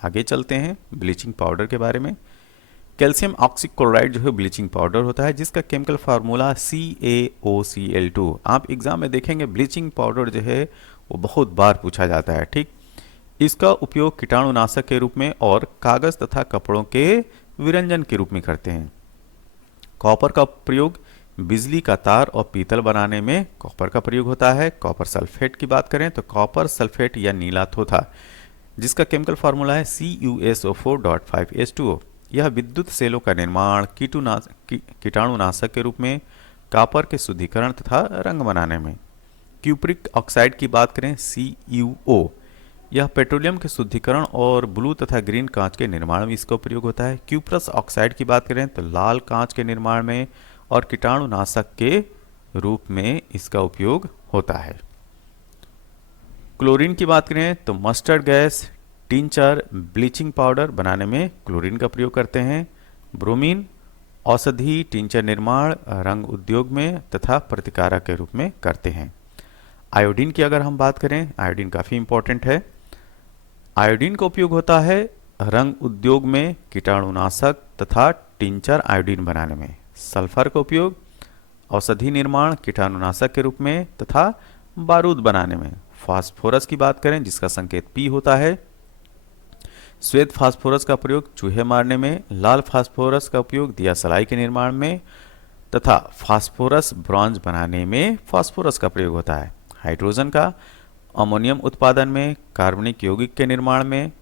आगे चलते हैं ब्लीचिंग पाउडर के बारे में। कैल्शियम ऑक्सीक्लोराइड जो है ब्लीचिंग पाउडर होता है, जिसका केमिकल फार्मूला CaOCl2। आप एग्जाम में देखेंगे ब्लीचिंग पाउडर जो है वो बहुत बार पूछा जाता है, ठीक। इसका उपयोग कीटाणुनाशक के रूप में और कागज तथा कपड़ों के विरंजन के रूप में करते हैं। कॉपर का प्रयोग बिजली का तार और पीतल बनाने में कॉपर का प्रयोग होता है। कॉपर सल्फेट की बात करें तो कॉपर सल्फेट या नीला थोथा, जिसका केमिकल फार्मूला है CuSO4.5H2O। यह विद्युत सेलों का निर्माण, कीटाणुनाशक के रूप में, कॉपर के शुद्धिकरण तथा रंग बनाने में। क्यूप्रिक ऑक्साइड की बात करें CuO, यह पेट्रोलियम के शुद्धिकरण और ब्लू तथा ग्रीन कांच के निर्माण में इसका प्रयोग होता है। क्यूप्रस ऑक्साइड की बात करें तो लाल कांच के निर्माण में और कीटाणुनाशक के रूप में इसका उपयोग होता है। क्लोरीन की बात करें तो mustard gas, tincture, bleaching powder बनाने में क्लोरीन का प्रयोग करते हैं। ब्रोमीन औषधि टिंचर निर्माण, रंग उद्योग में तथा प्रतिकारक के रूप में करते हैं। आयोडीन की अगर हम बात करें, आयोडीन काफ़ी इंपॉर्टेंट है। आयोडीन का उपयोग होता है रंग उद्योग में कीटाणुनाशक तथा टिंचर आयोडीन बनाने में। सल्फर का उपयोग औषधि निर्माण, कीटाणुनाशक के रूप में तथा बारूद बनाने में। फास्फोरस की बात करें जिसका संकेत P होता है, श्वेत फास्फोरस का प्रयोग चूहे मारने में। लाल फास्फोरस का उपयोग दिया सलाई के निर्माण में तथा फास्फोरस ब्रॉन्ज बनाने में फास्फोरस का प्रयोग होता है। हाइड्रोजन का अमोनियम उत्पादन में, कार्बनिक यौगिक के निर्माण में।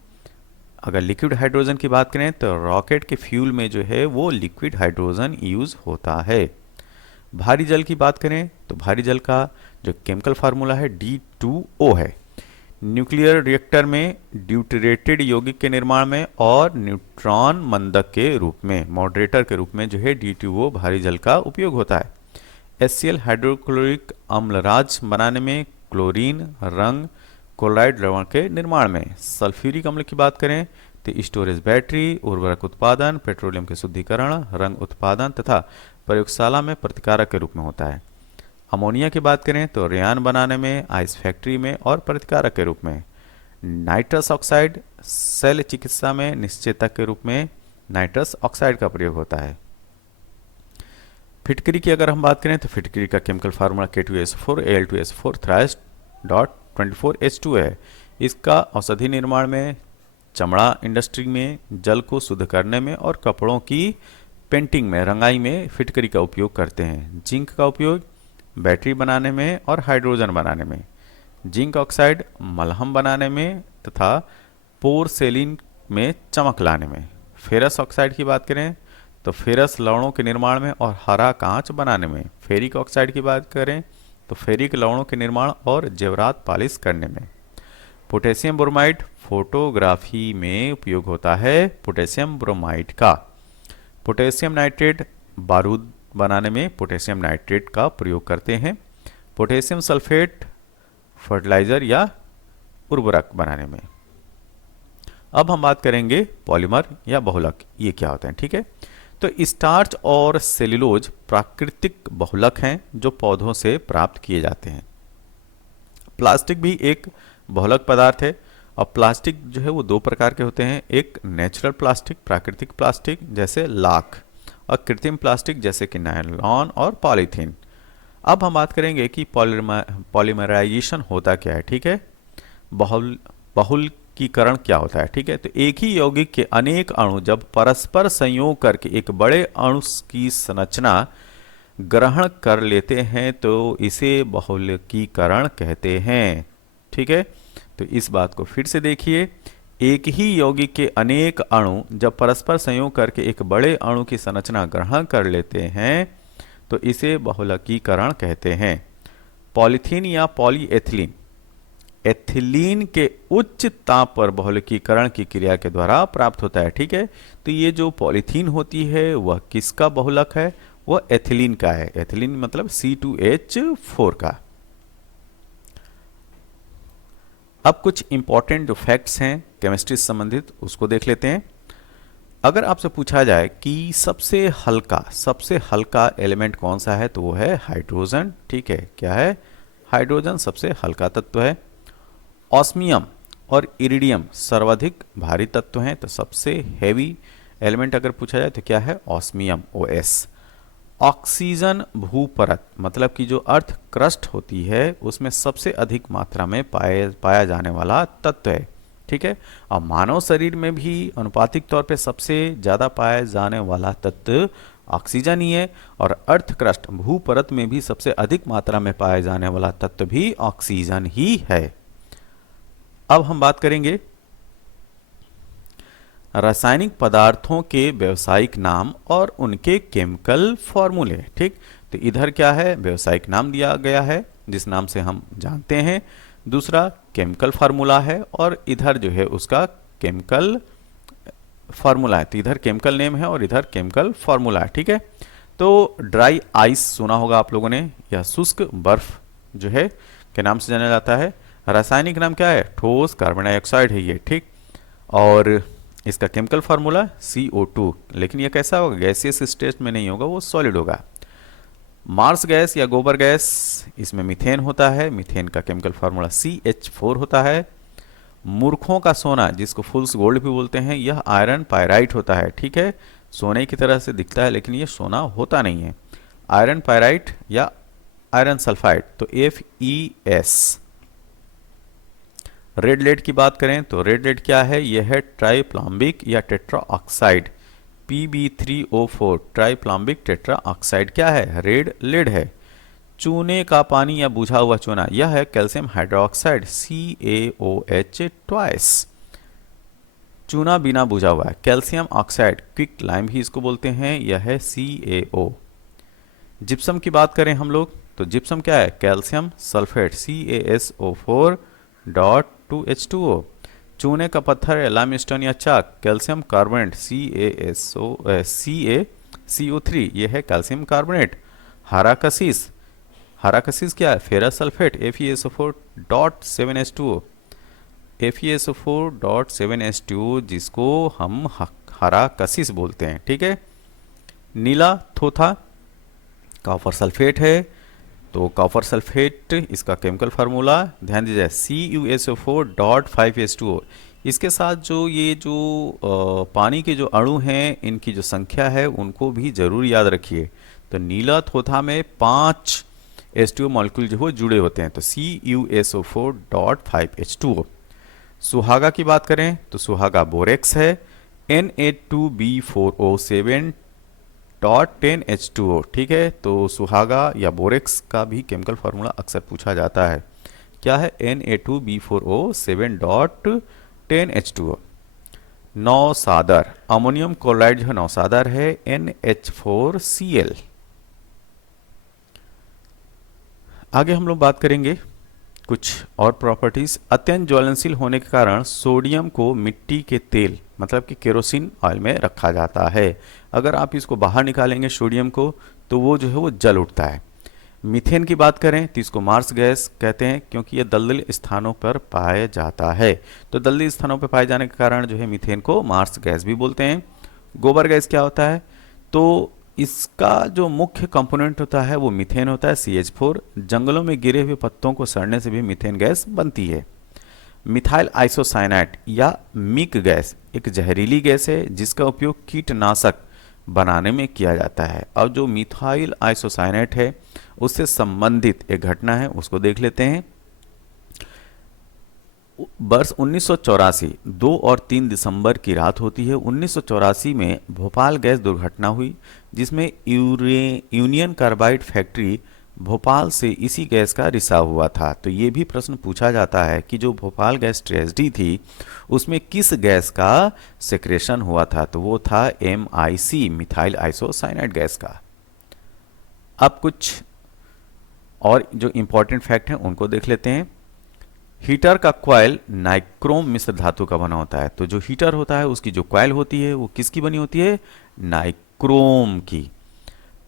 अगर लिक्विड हाइड्रोजन की बात करें तो रॉकेट के फ्यूल में जो है वो लिक्विड हाइड्रोजन यूज होता है। भारी जल की बात करें तो भारी जल का जो केमिकल फार्मूला है D2O है। न्यूक्लियर रिएक्टर में ड्यूटरेटेड यौगिक के निर्माण में और न्यूट्रॉन मंदक के रूप में, मॉडरेटर के रूप में जो है D2O भारी जल का उपयोग होता है। HCl हाइड्रोक्लोरिक अम्ल राज बनाने में, क्लोरीन, रंग, क्लोराइड द्रवण के निर्माण में। सल्फ्यूरिक अम्ल की बात करें तो स्टोरेज बैटरी, उर्वरक उत्पादन, पेट्रोलियम के शुद्धिकरण, रंग उत्पादन तथा प्रयोगशाला में प्रतिकारक के रूप में होता है। अमोनिया की बात करें तो रेयान बनाने में, आइस फैक्ट्री में और प्रतिकारक के रूप में। नाइट्रस ऑक्साइड सेल चिकित्सा में निश्चेतक के रूप में नाइट्रस ऑक्साइड का प्रयोग होता है। फिटकरी की अगर हम बात करें तो फिटकरी का chemical formula K2SO4 Al2SO4 3/24H2 है। इसका औषधि निर्माण में, चमड़ा इंडस्ट्री में, जल को शुद्ध करने में और कपड़ों की पेंटिंग में, रंगाई में फिटकरी का उपयोग करते हैं। जिंक का उपयोग बैटरी बनाने में और हाइड्रोजन बनाने में। जिंक ऑक्साइड मलहम बनाने में तथा पोरसेलिन में चमक लाने में। फेरस ऑक्साइड की बात करें तो फेरस लवणों के निर्माण में और हरा कांच बनाने में। फेरिक ऑक्साइड की बात करें तो फेरिक लवणों के निर्माण और जेवरात पालिश करने में। पोटेशियम ब्रोमाइड फोटोग्राफी में उपयोग होता है पोटेशियम ब्रोमाइड का। पोटेशियम नाइट्रेट बारूद बनाने में पोटेशियम नाइट्रेट का प्रयोग करते हैं। पोटेशियम सल्फेट फर्टिलाइजर या उर्वरक बनाने में। अब हम बात करेंगे पॉलीमर या बहुलक, ये क्या होते हैं, ठीक है। तो स्टार्च और सेल्यूलोज प्राकृतिक बहुलक हैं जो पौधों से प्राप्त किए जाते हैं। प्लास्टिक भी एक बहुलक पदार्थ है और प्लास्टिक जो है वो दो प्रकार के होते हैं, एक नेचुरल प्लास्टिक, प्राकृतिक प्लास्टिक जैसे लाख, और कृत्रिम प्लास्टिक जैसे कि नायलॉन और पॉलीथीन। अब हम बात करेंगे कि पॉलीमराइजेशन होता क्या है, ठीक है। बहुलकीकरण क्या होता है, ठीक है। तो एक ही यौगिक के अनेक अणु जब परस्पर संयोग करके एक बड़े अणु की संरचना ग्रहण कर लेते हैं तो इसे बहुलकीकरण कहते हैं, ठीक है। तो इस बात को फिर से देखिए, एक ही यौगिक के अनेक अणु जब परस्पर संयोग करके एक बड़े अणु की संरचना ग्रहण कर लेते हैं तो इसे बहुलकीकरण कहते हैं। पॉलीथीन या पॉलीएथिलीन एथिलीन के उच्च ताप पर बहुलकीकरण की क्रिया के द्वारा प्राप्त होता है, ठीक है। तो ये जो पॉलीथीन होती है वह किसका बहुलक है, वह एथिलीन का है। एथिलीन मतलब C2H4 का। अब कुछ इंपॉर्टेंट जो फैक्ट्स हैं केमिस्ट्री से संबंधित उसको देख लेते हैं। अगर आपसे पूछा जाए कि सबसे हल्का एलिमेंट कौन सा है तो वो है हाइड्रोजन, ठीक है। क्या है, हाइड्रोजन सबसे हल्का तत्व है। ऑस्मियम और इरिडियम सर्वाधिक भारी तत्व हैं, तो सबसे हैवी एलिमेंट अगर पूछा जाए तो क्या है, ऑस्मियम OS। ऑक्सीजन भूपरत मतलब कि जो अर्थ क्रस्ट होती है उसमें सबसे अधिक मात्रा में पाया जाने वाला तत्व है, ठीक है। और मानव शरीर में भी अनुपातिक तौर पे सबसे ज़्यादा पाया जाने वाला तत्व ऑक्सीजन ही है, और अर्थ क्रस्ट भूपरत में भी सबसे अधिक मात्रा में पाया जाने वाला तत्व भी ऑक्सीजन ही है। अब हम बात करेंगे रासायनिक पदार्थों के व्यावसायिक नाम और उनके केमिकल फॉर्मूले, ठीक। तो इधर क्या है, व्यावसायिक नाम दिया गया है जिस नाम से हम जानते हैं, दूसरा केमिकल फार्मूला है और इधर जो है उसका केमिकल फार्मूला है। तो इधर केमिकल नेम है और इधर केमिकल फार्मूला है, ठीक है। तो ड्राई आइस सुना होगा आप लोगों ने, या शुष्क बर्फ जो है के नाम से जाना जाता है। रासायनिक नाम क्या है, ठोस कार्बन डाइऑक्साइड है ये, ठीक। और इसका केमिकल फार्मूला CO2, लेकिन ये कैसा होगा, गैसियस स्टेट में नहीं होगा, वो सॉलिड होगा। मार्स गैस या गोबर गैस, इसमें मीथेन होता है, मीथेन का केमिकल फार्मूला CH4 होता है। मूर्खों का सोना, जिसको फुल्स गोल्ड भी बोलते हैं, यह आयरन पायराइट होता है, ठीक है। सोने की तरह से दिखता है लेकिन ये सोना होता नहीं है। आयरन पायराइट या आयरन सल्फाइड, तो FeS। रेड लेड की बात करें तो रेड लेड क्या है, यह है ट्राइप्लाम्बिक या tetra oxide, Pb3O4, triplumbic tetra oxide क्या है, रेड लेड है। चूने का पानी या बुझा हुआ चूना, यह है कैल्शियम हाइड्रोक्साइड, CaOH ट्वाइस। चूना बिना बुझा हुआ है, कैल्शियम ऑक्साइड, क्विक लाइम भी इसको बोलते हैं, यह है CaO। जिप्सम की बात करें हम लोग तो जिप्सम क्या है, कैल्शियम सल्फेट, CaSO4.2H2O। चूने का पत्थर है लाइमस्टोन या चाक, कैल्शियम कार्बोनेट, CaCO3, ये है कैल्शियम कार्बोनेट। हरा कशिश, हरा कशिश क्या है, फेरस सल्फेट, FeSO4.7H2O, FeSO4.7H2O, जिसको हम हरा कशिश बोलते हैं, ठीक है। नीला थोथा कॉपर सल्फेट है, तो कॉपर सल्फेट इसका केमिकल फार्मूला ध्यान दीजिए CuSO4.5H2O। इसके साथ जो ये जो पानी के जो अणु हैं, इनकी जो संख्या है उनको भी जरूर याद रखिए। तो नीला थोथा में 5 H2O मॉलिक्यूल जो हो जुड़े होते हैं, तो CuSO4.5H2O। सुहागा की बात करें तो सुहागा बोरेक्स है, Na2B4O7.10H2O, ठीक है। तो सुहागा या बोरेक्स का भी केमिकल फार्मूला अक्सर पूछा जाता है, क्या है, Na2B4O7.10H2O। नौसादर, अमोनियम क्लोराइड जो नौसादर है, NH4Cl। आगे हम लोग बात करेंगे कुछ और प्रॉपर्टीज। अत्यंत ज्वलनशील होने के कारण सोडियम को मिट्टी के तेल मतलब कि केरोसिन ऑयल में रखा जाता है। अगर आप इसको बाहर निकालेंगे सोडियम को, तो वो जो है वो जल उठता है। मीथेन की बात करें तो इसको मार्स गैस कहते हैं, क्योंकि ये दलदली स्थानों पर पाया जाता है। तो दलदली स्थानों पर पाए जाने के कारण जो है मीथेन को मार्स गैस भी बोलते हैं। गोबर गैस क्या होता है, तो इसका जो मुख्य कंपोनेंट होता है वो मीथेन होता है, CH4। जंगलों में गिरे हुए पत्तों को सड़ने से भी मीथेन गैस बनती है। मिथाइल आइसोसाइनाइट या मिक गैस एक जहरीली गैस है, जिसका उपयोग कीटनाशक बनाने में किया जाता है। अब जो मिथाइल आइसोसाइनाइट है उससे संबंधित एक घटना है, उसको देख लेते हैं। वर्ष 1984 2 और 3 दिसंबर की रात होती है। 1984 में भोपाल गैस दुर्घटना हुई, जिसमें यूनियन कार्बाइड फैक्ट्री भोपाल से इसी गैस का रिसाव हुआ था। तो ये भी प्रश्न पूछा जाता है कि जो भोपाल गैस ट्रेजेडी थी उसमें किस गैस का सेक्रेशन हुआ था, तो वो था MIC, मिथाइल आइसोसाइनाइड गैस का। अब कुछ और जो इंपॉर्टेंट फैक्ट हैं उनको देख लेते हैं। हीटर का कॉइल नाइक्रोम मिश्र धातु का बना होता है। तो जो हीटर होता है उसकी जो कॉइल होती है वो किसकी बनी होती है, नाइक्रोम की।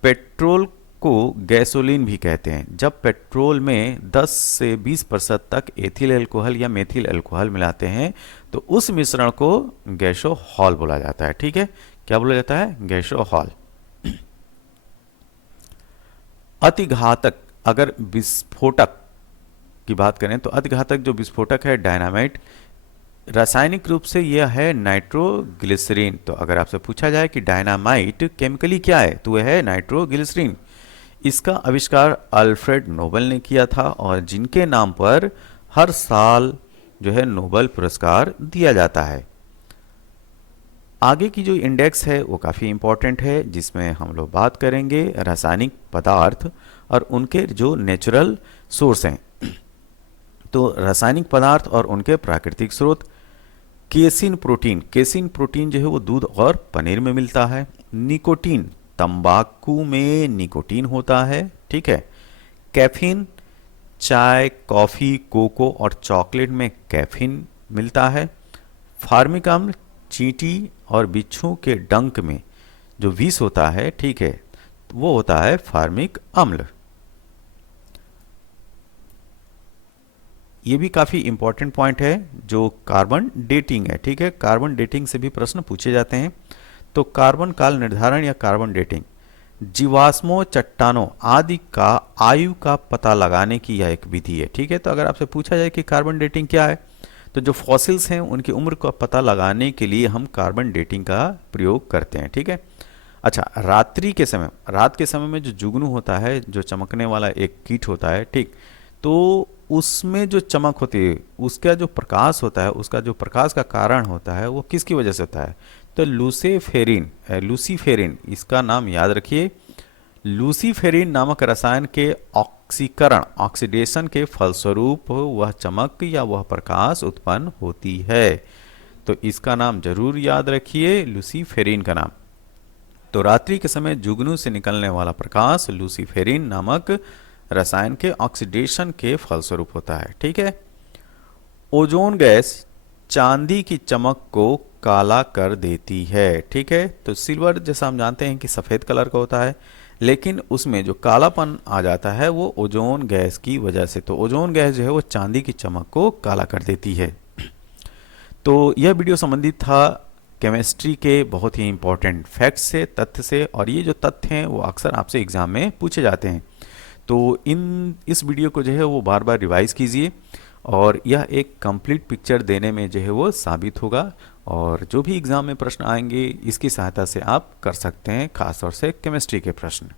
पेट्रोल को गैसोलीन भी कहते हैं। जब पेट्रोल में 10 से 20% तक एथिल अल्कोहल या मेथिल अल्कोहल मिलाते हैं तो उस मिश्रण को गैसोहॉल बोला जाता है, ठीक है। क्या बोला जाता है, गैसोहॉल। अति घातक अगर विस्फोटक की बात करें तो अति घातक जो विस्फोटक है डायनामाइट, रासायनिक रूप से यह है नाइट्रोग्लिसरीन। तो अगर आपसे पूछा जाए कि डायनामाइट केमिकली क्या है, तो वह है नाइट्रोग्लिसरीन। इसका आविष्कार अल्फ्रेड नोबेल ने किया था और जिनके नाम पर हर साल जो है नोबेल पुरस्कार दिया जाता है। आगे की जो इंडेक्स है वो काफ़ी इंपॉर्टेंट है, जिसमें हम लोग बात करेंगे रासायनिक पदार्थ और उनके जो नेचुरल सोर्स हैं। तो रासायनिक पदार्थ और उनके प्राकृतिक स्रोत। केसिन प्रोटीन, केसिन प्रोटीन जो है वो दूध और पनीर में मिलता है। निकोटीन, तंबाकू में निकोटीन होता है, ठीक है। कैफीन, चाय, कॉफ़ी, कोको और चॉकलेट में कैफीन मिलता है। फार्मिक अम्ल, चींटी और बिच्छू के डंक में जो विष होता है, ठीक है, वो होता है फार्मिक अम्ल। ये भी काफ़ी इंपॉर्टेंट पॉइंट है जो कार्बन डेटिंग है। ठीक है, कार्बन डेटिंग से भी प्रश्न पूछे जाते हैं। तो कार्बन काल निर्धारण या कार्बन डेटिंग जीवाश्मों, चट्टानों आदि का आयु का पता लगाने की यह एक विधि है। ठीक है, तो अगर आपसे पूछा जाए कि कार्बन डेटिंग क्या है, तो जो फॉसिल्स हैं उनकी उम्र का पता लगाने के लिए हम कार्बन डेटिंग का प्रयोग करते हैं। ठीक है। अच्छा, रात्रि के समय, रात के समय में जो जुगनू होता है, जो चमकने वाला एक कीट होता है, ठीक, तो उसमें जो चमक होती है, उसका जो प्रकाश होता है, उसका जो प्रकाश का कारण होता है वो किसकी वजह से होता है? तो लूसीफेरिन, लूसीफेरिन इसका नाम याद रखिए। लूसीफेरिन नामक रसायन के ऑक्सीकरण, ऑक्सीडेशन के फलस्वरूप वह चमक या वह प्रकाश उत्पन्न होती है। तो इसका नाम जरूर याद रखिए, लूसीफेरिन का नाम। तो रात्रि के समय जुगनू से निकलने वाला प्रकाश लूसीफेरिन नामक रसायन के ऑक्सीडेशन के फलस्वरूप होता है। ठीक है। ओजोन गैस चांदी की चमक को काला कर देती है। ठीक है, तो सिल्वर जैसा हम जानते हैं कि सफ़ेद कलर का होता है, लेकिन उसमें जो कालापन आ जाता है वो ओजोन गैस की वजह से। तो ओजोन गैस जो है वो चांदी की चमक को काला कर देती है। तो यह वीडियो संबंधित था केमिस्ट्री के बहुत ही इंपॉर्टेंट फैक्ट्स से, तथ्य से, और ये जो तथ्य हैं वो अक्सर आपसे एग्जाम में पूछे जाते हैं। तो इस वीडियो को जो है वो बार बार रिवाइज कीजिए, और यह एक कंप्लीट पिक्चर देने में जो है वो साबित होगा। और जो भी एग्ज़ाम में प्रश्न आएंगे इसकी सहायता से आप कर सकते हैं, खासतौर से केमिस्ट्री के प्रश्न।